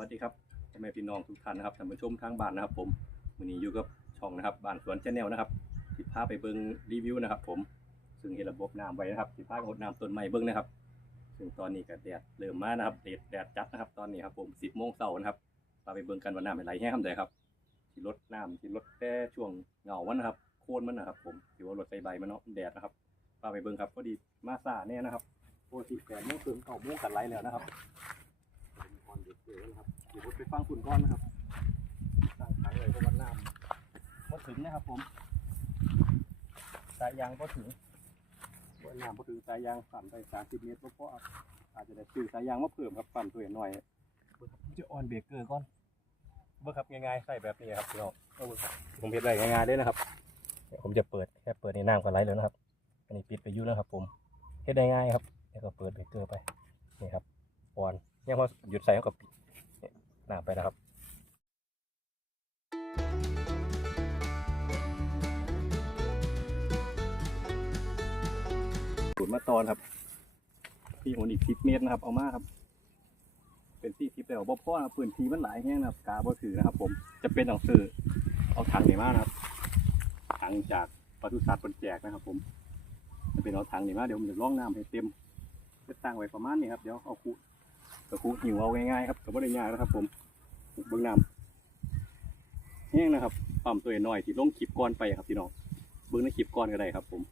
วัสดีครับพ่อแม่พี่น้องทุกท่านนะครับท่านผู้ชมทางบ้านนะครับ ผมวันนี้อยู่กับช่องนะครับบ้านสวนแชาแนลนะครับสิพาไปเบิ้งรีวิวนะครับ ผมซึ่งเห็นระบบน้ำไว้นะครับสิพาหดน้ำต้นไม้เบิ้งนะครับ ซึ่งตอนนี้ก็แดดเริ่มมานะครับแดดแดดจัดนะครับ ตอนนี้ครับผมสิบโมงเช้านะครับพาไปเบิ้งกันว่าน้ำเป็นไรแห้งคำใดครับที่ลดน้ำที่ลดแต่ช่วงเงามันนะครับ โค่นมันนะครับ ผมที่ว่าลดใบใบมันเนาะแดดนะครับพาไปเบิ้งครับพอดีมาซาเนี่ยนะครับโอ้ที่แปดโมงครึ่งเก้าโมงกันไรแล้วนะครับ ก่อนเด็กเกิดนะครับเดี๋ยวผมไปฟังคุณก้อนนะครับตั้งขังเลยเพราะว่าน้ำพอถึงนะครับผม สายยางพอถึงว่าน้ำพอถึงสายยางปั่นไปสามสิบเมตรเพราะอาจจะได้ซื้อสายยางมาเพิ่มครับปั่นตัวหน่อยผมจะออนเบรกเกอร์ก่อนเบิ่งครับง่ายๆใส่แบบนี้ครับพี่น้องเอาเบิ่งครับผมเฮ็ดได้ง่ายๆเลยนะครับเดี๋ยวผมจะเปิดแค่เปิดในน้ำก็ไหลแล้วนะครับ อันนี้ปิดไปอยุ่นะครับ ผมเฮ็ดได้ง่ายครับ แล้วก็เปิดเบรกเกอร์ไปนี่ครับออน ยังพอหยุดใส่เขากับปิดเนี่ยน้ำไปนะครับสูตรมาตอนครับที่หัวอีกสิบเมตรนะครับเอามาครับ เป็นสี่สิบแต่ว่าบ่พ่อนะครับพื้นทีมันหลายแห้งนะครับกาบ่ถือนะครับ ผมจะเป็นหนังสือเอาถังนี่มานะครับถังจากปศุสัตว์เป็นแจกนะครับ ผมจะเป็นเอาถังนี่มาเดี๋ยวผมจะล่องน้ำให้เต็มจะตั้งไว้ประมาณนี้ครับเดี๋ยวเอาคู กระคุหิวเอาง่ายๆครับกับว่าได้ง่ายนะครับ ผมเบื้องน้ำแห้งนะครับปั๊มตัวน้อยที่ลงคลิปก้อนไปครับพี่น้องเบื้องในคลิปก้อนก็ได้ครับ ผม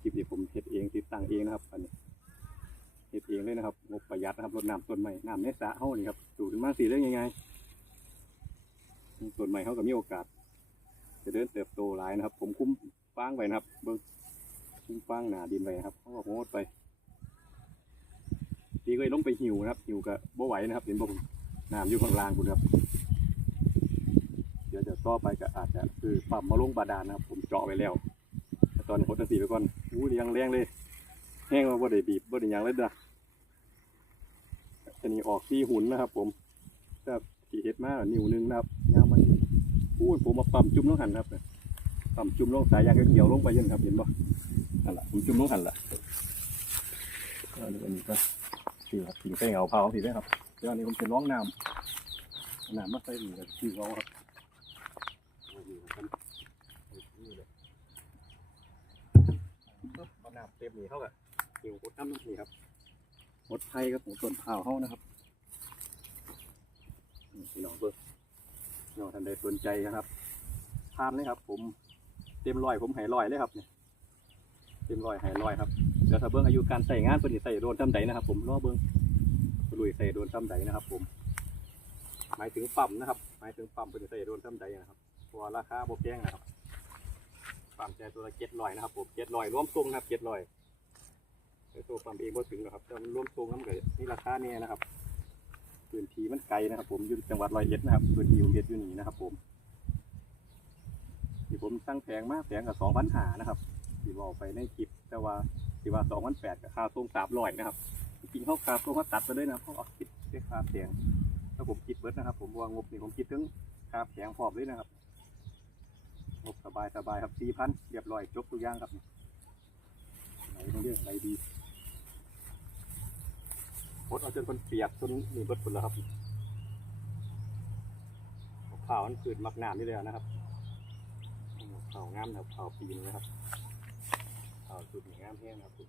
คลิปที่ผมเฮ็ดเองติดตั้งเองนะครับอันนี้เฮ็ดเองเลยนะครับงบประหยัดนะครับรดน้ำต้นใหม่น้ำในสระเฮานี่ครับดูขึ้นมาสีเรื่องง่ายๆต้นใหม่เขาก็มีโอกาส จะเดินเติบโตหลายนะครับ ผมคุ้มฟางไว้นะครับ เบิ้องคุ้มฟางหนาดินไว้นะครับเขาก็โหดไป พี่ก็เลยลงไปหิวนะครับหิวกับบ่ไหวนะครับเห็นบ่ผมน้ำอยู่ข้างล่างคุณครับ เดี๋ยวจะต่อไปก็อาจจะคือปั๊มมาลงบาดาลนะครับ ผมเจาะไว้แล้วตอนนี้ผมจะสีไปก่อนอู้เรียงแรงเลย แห้งมาบ่ได้บีบบ่ได้ยังเลยนะจะนี่ออกที่หุ่นนะครับ ผมถ้าขี่เฮ็ดมานิ้วนึงนะครับยาวมันอู้ผมมาปั๊มจุ่มลงหันครับปั๊มจุ่มลงสายยางเกี่ยวลงไปยันครับเห็นบ่นั่นแหละผมจุ่มลงหันละอันนี้อั นนี้ก็สีครับสีไปเหงาเผาสีด้วยครับเดี๋ยวอันนี้ผมจะร้องน้ำน้ำมาใส่หนึ่งกับสีเขาครับเอาน้ำเต็มนี่เขากับหิวหดน้ำนี่ครับหดไผ่กับหมูต้นเผาเขานะครับนี่พี่น้องเบิร์น้องท่านใดสนใจนะครับทานเลยครับ ผมเต็มร้อยผมใหายร้อยเลยครับเนี่ยเต็มร้อยใหายร้อยครับ เดี๋ยวถ้าเบิ้งอายุการใส่งานเพิ่นสิใส่โดนทำใดนะครับ ผมรอเบิ้งลุยใส่โดนทำใดนะครับ ผม หมายถึงปั๊มนะครับหมายถึงปั๊มเพิ่นสิใส่โดนทำใดนะครับเพราะว่าราคาโบ่แพงนะครับปั๊มแต่ตัวละเจ็ดร้อยนะครับผมเจ็ดร้อยรวมทรงนะครับเจ็ดร้อยแต่ตัวปั๊มเองบ่ถึงหรอกครับแต่มันรวมทรงน้ำก็นี่ราคาเนี่ยนะครับพื้นที่มันไกลนะครับ ผมอยู่จังหวัดร้อยเอ็ดนะครับพื้นที่ผมเฮ็ดอยู่นี่นะครับ ผมที่ผมตั้งแผงมากแผงกับสองพันหานะครับที่บอกไปในคลิปแต่ว่า ที่ว่าสองพันแปดกับค่าส่งสามร้อยนะครับจริงๆเขาค่าส่งเขาตัดไปเลยนะเขาเอาคิดด้วยค่าแพงถ้าผมคิดเบิดนะครับ ผมวางงบนี่ผมคิดถึงค่าแพงพร้อมเลยนะครับงบสบายสบายครับสี่พันเรียบร้อยจบทุกอย่างครับไหนต้องเรียกอะไรดีพดเอาจนคนเปียกจนนี่เบิดผลแล้วครับข่าวมันคืนมักน้ำนี่เลยนะครับข่าวงามนะครับข่าวปีนนะครับ เอาจุดงามแห้งครับผม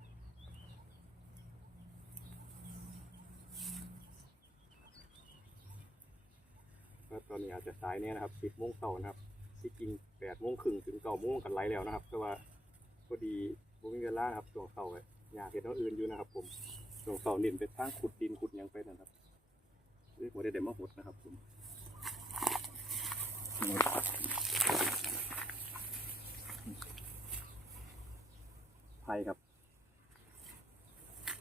แล้วตอนนี้อาจจะสายเนี่ยนะครับสิบโมงเช้านะครับที่จริงแปดโมงครึ่งถึงเก้าโมงกันไหลแล้วนะครับแต่ว่าพอดีผมมีเวลาครับช่วงเช้าไว้อยากเห็นเอาอื่นอยู่นะครับ ผมช่วงเช้าเน้นไปทางขุดดินขุดยังไปนะครับเรียกว่าได้เดมาหดนะครับผม ผ่ครับ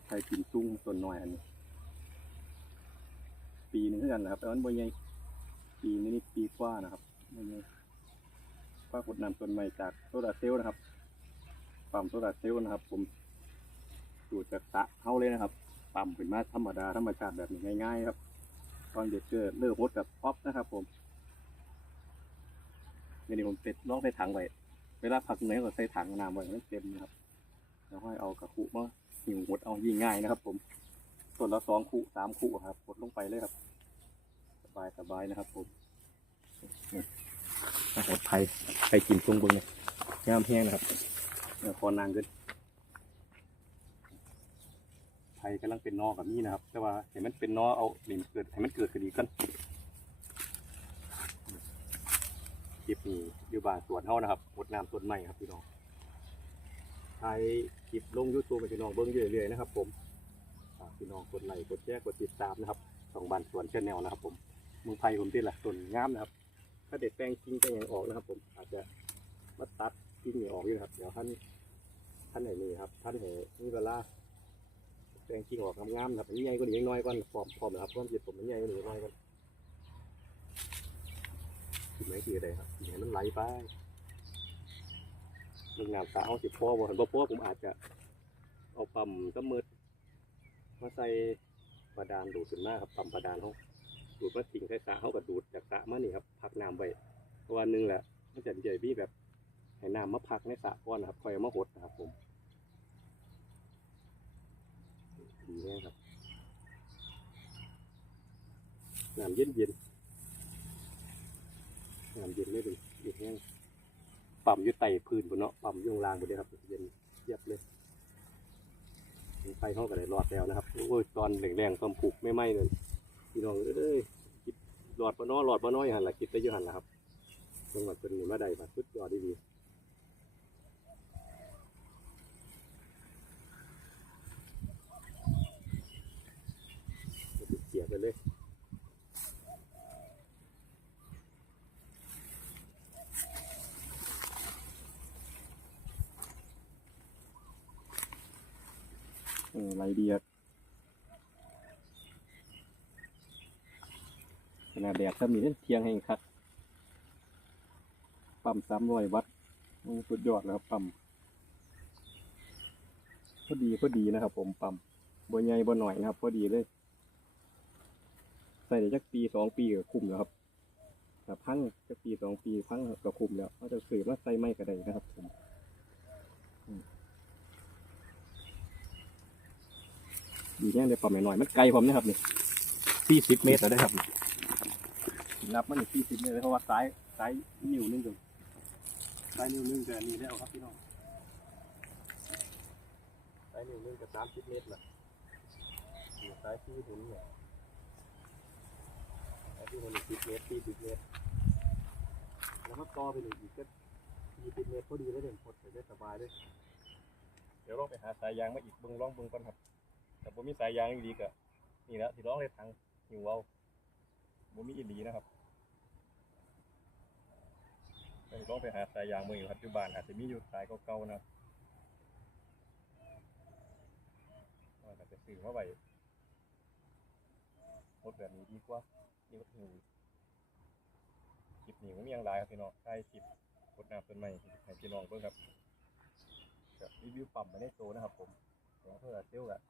ไทยกินซุ้งส่วนน้อยอันนี้ ปีหนึ่งเท่ากันนะครับแต่ว่าบ่ใหญ่ปีนี้นี่ปีกว่านะครับบ่ใหญ่ป้าขุดนำส่วนใหม่จากโซลาเซลล์นะครับปั๊มโซลาเซลล์นะครับ ผมดูดจากสะเท่าเลยนะครับปั๊มขึ้นมาธรรมดาธรรมชาติแบบนี้ง่ายๆครับ ตอนเด็กเกิดเลิกพดกับป๊อปนะครับ ผมนี่นี่ผมเสร็จลองใส่ถังไว้เวลาพักเหนือก็ใส่ถังน้ำไว้ให้มันเต็มนะครับ แล้วค่อยเอากระคุมาหิวหดเอายิ่งง่ายนะครับ ผมส่วนละสองคู่สามคู่ครับกดลงไปเลยครับบายสบายนะครับผมอาหดไทยไทยกินทรงเบึงเนี่ยงามแห้งนะครับเดี๋ยวคอนางขึ้นไทยกำลังเป็นนอกับนี่นะครับ แต่ว่าเห็นมันเป็นนอเอาหลิมเกิดให้มันเกิดขึ้นอีกกันคลิปนี้อยู่บ้านสวนเฮานะครับหดน้ำต้นไม้ครับพี่น้อง ไทยคลิปลงยูทูบให้พี่น้องเบิ้งเรื่อยๆนะครับผมพี่น้องกดไลค์กดแชร์กดติดตามนะครับสองบานสวนเชนแนลนะครับผมเมืองไทยผมที่ละต้นงามนะครับ ถ้าเด็ดแปลงจริงก็ยังออกนะครับ ผมอาจจะมาตัดกิ่งนี่ออกอยู่นะครับเดี๋ยวท่านท่านไหนมีครับ ท่านไหนมีเวลาแปลงกิ่งออกงามๆนะครับอันนี้ใหญ่กว่านี้ยังน้อยกว่าพร้อมพร้อมนะครับความคิดผมมันใหญ่กว่านี้น้อยกว่าคิดไหมคืออะไรครับเห็นมันไหลไป ลงน้ำตาเอาสิพ่อบ่เห็นบ่พ่อผมอาจจะเอาปั๊มก็มืดมาใส่บาดาลดูดขึ้นมาครับปั๊มบาดาลเขาดูดมาทิ้งใส่สระเขาก็ดูดจากสระมานี่ครับพักน้ำไว้วันหนึ่งแหละมันจะใหญ่บี้แบบให้น้ำมาพักในสระก่อนนะครับคอยมาหดนะครับผมดีแน่ครับน้ำเย็นเย็นน้ำเย็นไม่เป็นเย็นแห้ง ปั๊มอยู่ไต่พื้นบนเนาะปั๊มอยู่ข้างล่างบนนี้ครับเย็นเยียบเลยไฟเขาก็เลยรอดแล้วนะครับโอ้ยตอนแรงๆตอนผูกไม่ไหม้เลยพี่น้องเอ้ยคิดหลอดปะน้อหลอดปะน้อยหันละคิดไปอยู่หันละครับจังหวัดเป็นมาได้มาสุดยอดดีๆเกี่ยวไปเลย เออไรดีครับขนาดแดดถ้ามีเที่ยงให้ครับปั๊มสามร้อยวัตต์สุดยอดแล้วครับปั๊มพอดีพอดีนะครับ ผมปั๊มบนใหญ่บนหน่อยนะครับ พอดีเลยใส่ได้จักปีสองปีก็คุ้มแล้วครับแต่พังจักปีสองปีพังก็คุ้มแล้วเขาจะซื้อมาใส่ไม่ก็ได้นะครับผมอืม ดีแน่เลยปั๊มหน่อยๆมันไกลผมนะครับนี่สี่สิบเมตรแล้วได้ครับนับมันสี่สิบเมตรเลยเพราะว่าซ้ายซ้ายนิ้วนึงกับซ้ายนิ้วนึงกับนี่แล้วครับพี่น้องซ้ายนิ้วนึงกับสามสิบเมตรละนี่ซ้ายที่หุ่นเนี่ยซ้ายที่หุ่นสิบเมตรสี่สิบเมตรแล้วมาต่อไปหนึ่งอีกก็ยี่สิบเมตรพอดีแล้วเด่นพดไปได้สบายเลยเดี๋ยวลองไปหาสายยางมาอีกบิ้งลองบิ้งก่อนครับ แต่ผมมีสายยางดีก็นี่แหละที่ร้องเลยทางหิวเอาผมมีอีหลีนะครับไปลองไปหาสายยางมืออยู่ปัจจุบันอาจจะมีอยู่สายเก่าๆนะครับว่าอาจจะซื้อมาไว้รถแบบนี้ดีกว่านี่ก็ถือคลิปนี้ผมมีอย่างไรครับพี่น้องใช่คลิปรถน้ำต้นไม้ให้พี่น้องเพิ่งครับรีวิวปั๊มมาในโซนะครับผมของเพื่อเที่ยวกับ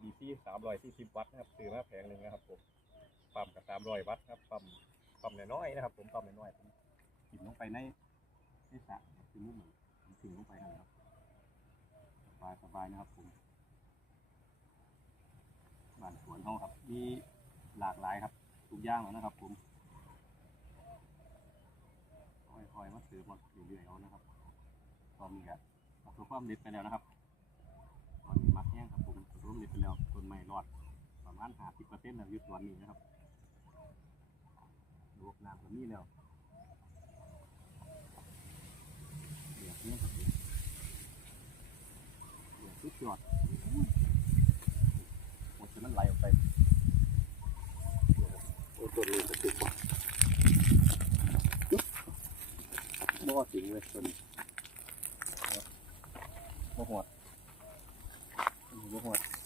ดีซีสามร้อยสี่สิบวัตต์นะครับซื้อมาแผงหนึ่งนะครับผมปั๊มกับสามร้อยวัตต์ครับปั๊มปั๊มน้อยๆนะครับ ผมปั๊มน้อยๆผมถิ่มลงไปในในสระคือมุมเหมือนผมถิ่มลงไปนะครับสบายสบายนะครับผมบ้านสวนห้องครับมีหลากหลายครับทุกอย่างแล้วนะครับ ผมค่อยๆมาซื้อหมดเรื่อยๆเอานะครับตอนนี้ก็ประสบความสำเร็จไปแล้วนะครับ มาณห้าสิบเปอร์เซ็นต์แล้วอยุดสวนนี้นะครับรวบน้ำแบบนี้แล้วเดือดเนี่ยครับเดือดสุดยอดหมดจนมันไหลออกไปโอ้ตัวนี้จะติดบ่บ่จริงเลยตัวนี้บ่หอดตัวบ่หอด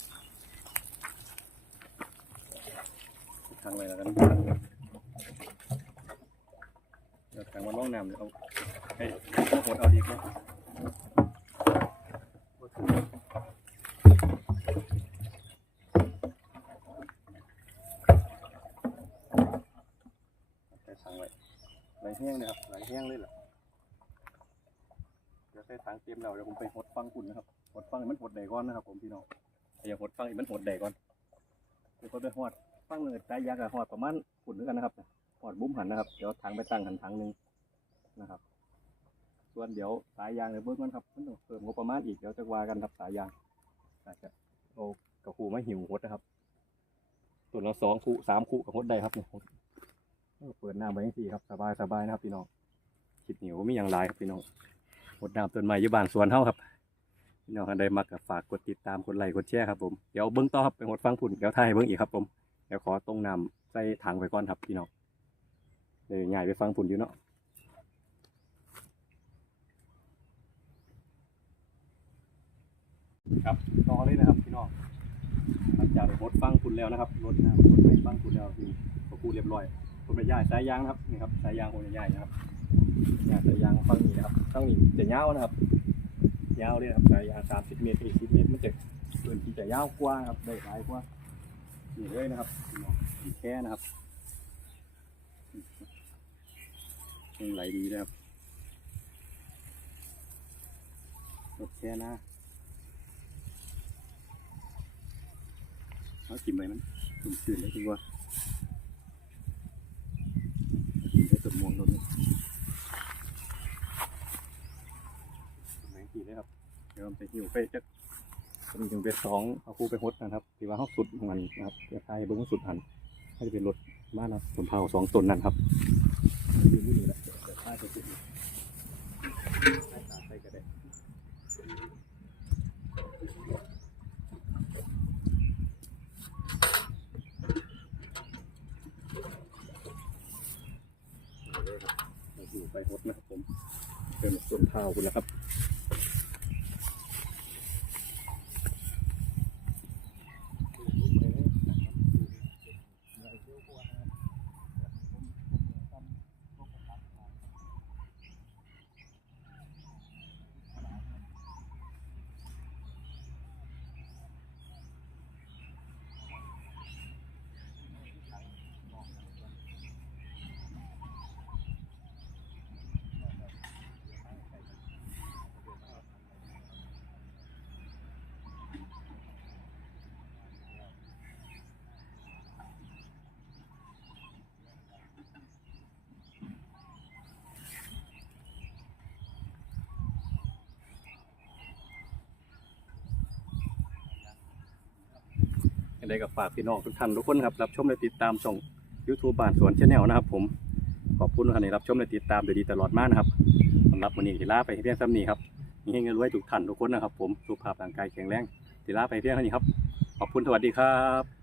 างไว้แล้วกันเดี๋ยวทางมาล่องน้ำเดี๋ยวเอาเฮ้ยโอ้โหเอาดีกว่าใส่ถังไว้ไหลแห้งเลยครับไหลแห้งเลยเหรอเดี๋ยวใส่ถังเตรียมแล้วเดี๋ยวผมไปหดฟังคุณนะครับหดฟังมันหดใดก่อนนะครับ ผมพี่น้องอย่าหดฟังให้มันหดใดก่อนเดี๋ยวก็ไปหอด ฟังเลยสายยางกับหอดประมาณฝุ่นด้วยกันนะครับหอดบุ้มหันนะครับ เดี๋ยวถังไปตั้งหันถังหนึ่งนะครับ ส่วนเดี๋ยวสายยางเดี๋ยวเบิ้งกันครับมันต้องเพิ่มงบประมาณอีกเดี๋ยวจะว่ากันครับสายยางอาจจะเอากระคูมาหิวหดนะครับ ตัวละสองคู่สามคู่กับหดได้ครับเนี่ยเออเปิดหน้าไว้ยังสี่ครับสบายสบายนะครับพี่น้องคลิปเหนียวมีอย่างไรครับพี่น้องหดน้ำต้นไม้ยี่บ้านสวนเท่าครับพี่น้องท่านใดมักก็ฝากกดติดตามกดไลค์กดแชร์ครับผม เดี๋ยวเบิ้งต่อครับไปหดฟังผุ่นเดี๋ยวถ่ายเบิ้งอีกครับผม เดี๋ยวขอตรงน้ำใส่ถังไปก่อนครับพี่น้องเดี๋ยวใหญ่ไปฟังผุ่นอยู่เนาะครับต่อเลยนะครับพี่น้องหลังจากไปหดฟังผุ่นแล้วนะครับรดน้ำรดไปฟังผุ่นแล้วนี่ก็คูเรียบร้อยคนไปย่ายสายยางนะครับนี่ครับสายยางคนใหญ่ๆนะครับย่ายสายยางฟังนี้นะครับฟังนี้จะยาวนะครับยาวเลยครับสายยางสามสิบเมตรสี่สิบเมตรมันจะเกินที่จะยาวกว่านะครับได้หลายกว่า นี่เลยนะครับพี่น้องมีแค่นะครับยังไหลดีนะครับรถแค่นะเอากินไปมันตุ่มชื่นเลยดีกว่ากินได้สดม่วงตรงนี้แมงกี่เลยครับเดี๋ยวมันไปหิวไปจะ มันถึงไปสองเอาคู่ไปฮดนะครับที่ว่าเขาสุดของมันนะครับเดี๋ยวทายเบิ้งสุดหันให้จะเป็นรถบ้านเราสมเผาสองตนนั่นครับยืนที่นี่แหละเดี๋ยวทายไปสุดทายตาใส่ก็ได้เอาหิวไปฮดนะครับผมเป็นสมเผาคุณแล้วครับ ยังไงก็ฝากพี่น้องทุกท่านทุกคนครับรับชมและติดตามช่อง YouTube บ้านสวนชาแนลนะครับผมขอบคุณทุกท่านที่รับชมและติดตามโดยดีตลอดมานะครับสำหรับวันนี้ทีลาไปเพียงซ้ำนี้ครับมีให้เงินรวยทุกท่านทุกคนนะครับผมสุขภาพร่างกายแข็งแรงทีลาไปเพียงเท่านี้ครับขอบคุณสวัสดีครับ